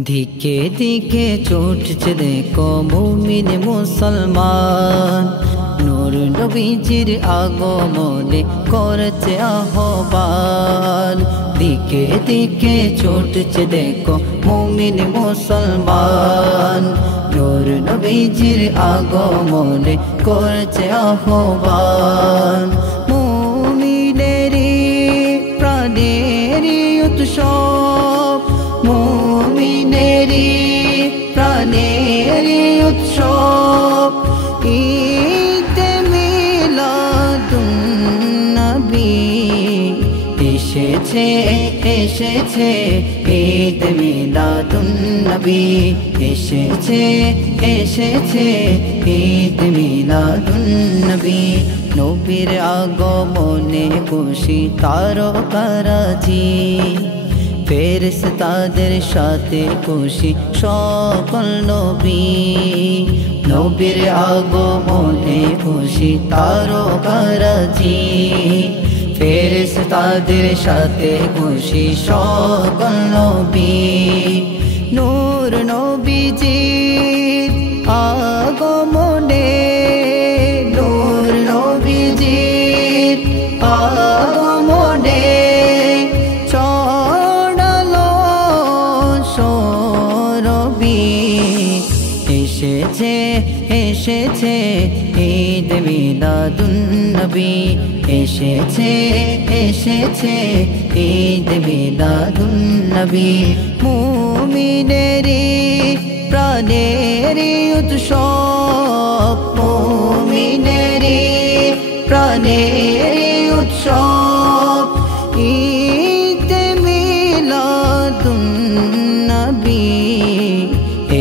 দিকে দিকে ছুটছে দেখো মুমিন মুসলমান, নূর নবীজির আগমনে করছে আহ্বান। দিকে দিকে ছুটছে দেখো মুমিন মুসলমান, নূর নবীজির আগমনে করছে আহ্বান। মুমিনেরই প্রাণেরই উৎসব, মুমিনেরই প্রাণেরই উৎসব, ঈদে মিলাদুন নবী। এসেছে এসেছে ঈদ মিলাদুন নবী, এসেছে এসেছে ঈদ মিলাদুন নবী। নবীর আগমনে খুশি তারকারাজি, ফেরেশতাদের সাথে খুশি সকল নবী। নবীর আগমনে খুশি তারকারাজি, ফেরেশতাদের সাথে খুশি সকল নবী। নূর নবীজির আগমনে, নূর নবীজির আগমনে এসেছে এসেছে ঈদ মিলাদুন নবী, এসেছে এসেছে ঈদ মিলাদুন নবী। মুমিনেরই প্রাণেরই উৎসব, মুমিনেরই প্রাণেরই উৎসব, ঈদ মিলাদুন নবী।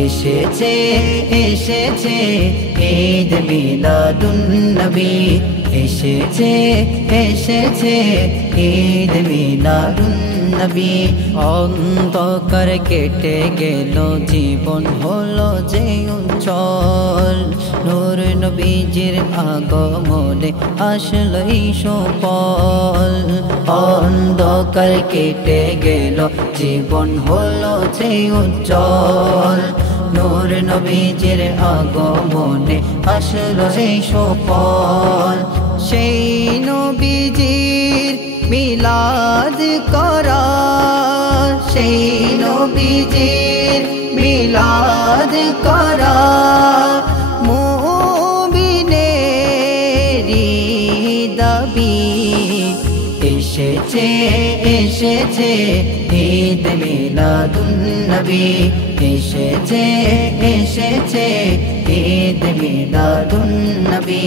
এসেছে এসেছে ঈদ মিলাদুন নবী, এসেছে এসেছে ঈদ মিলাদুন নবী। অন্ধকার কেটে গেল জীবন হলো যে উজ্জ্বল, নূর নবীজির আগমনে আসলো এই সুফল। অন্ধকার কেটে গেল জীবন হলো যে উজ্জ্বল, নূর নবীজির আগমনে আসলো সেই সুফল। সেই নবীজির মিলাদ করা, সেই নবীজির মিলাদ করা, মুমিনেরই দাবি। এসেছে এসেছে ঈদ মিলাদুন নবী, এসেছে এসেছে ঈদ মিলাদুন নবী।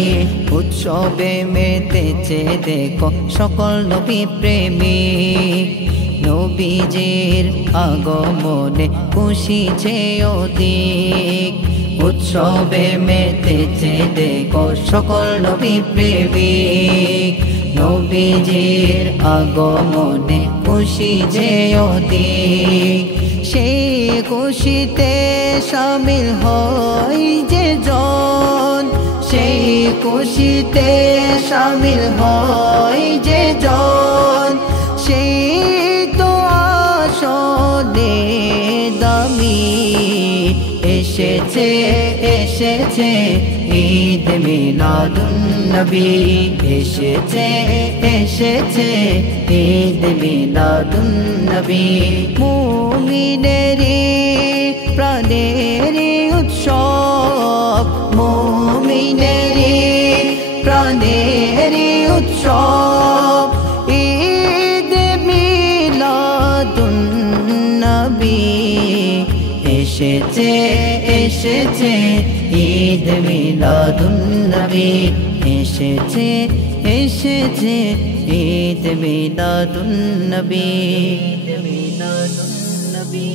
উৎসবে মেতেছে দেখো সকল নবী প্রেমিক, নবীজির আগমনে খুশি যে অধিক। উৎসবে মেতেছে দেখো সকল নবী প্রেমিক, নবীজির আগমনে খুশি যে অধিক। সেই খুশিতে শামিল হয় যে জন, সেই খুশিতে শামিল হয় যে জন, সেই তো আসলে দামি। এসেছে এসেছে ঈদ মিলাদুন নবী, এসেছে এসেছে ঈদ মিলাদুন নবী। মুমিনেরই প্রাণেরই উৎসব, মুমিনেরই প্রাণেরই উৎসব, ঈদ মিলাদুন নবী। এসেছে এসেছে ঈদ মিলাদুন নবী, এসেছে এসেছে ঈদ মিলাদুন নবী, ঈদ মিলাদুন নবী।